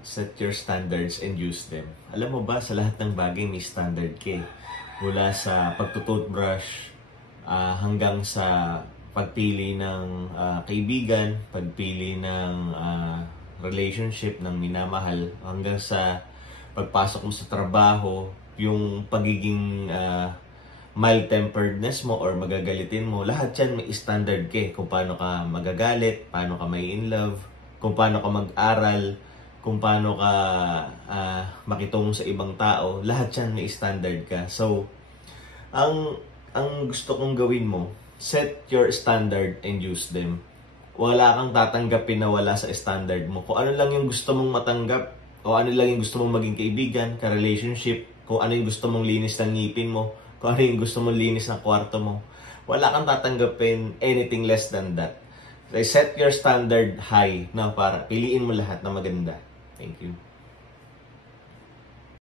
Set your standards and use them. Alam mo ba, sa lahat ng bagay may standard ka. Mula sa pagtutoothbrush hanggang sa pagpili ng kaibigan, pagpili ng relationship ng minamahal, hanggang sa pagpasok mo sa trabaho, yung pagiging mild-temperedness mo or magagalitin mo, lahat yan may standard ka. Kung paano ka magagalit, paano ka may in love, kung paano ka mag-aral, kung paano ka makitungo sa ibang tao, lahat yan may standard ka. So, ang gusto kong gawin mo, set your standard and use them. Wala kang tatanggapin na wala sa standard mo. Kung ano lang yung gusto mong matanggap, o ano lang yung gusto mong maging kaibigan, ka-relationship, kung ano yung gusto mong linis ng ngipin mo, kung ano yung gusto mong linis ng kwarto mo, wala kang tatanggapin anything less than that. So, set your standard high na para piliin mo lahat na maganda. Thank you.